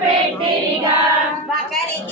పెట్టిరిగా ఒకరికి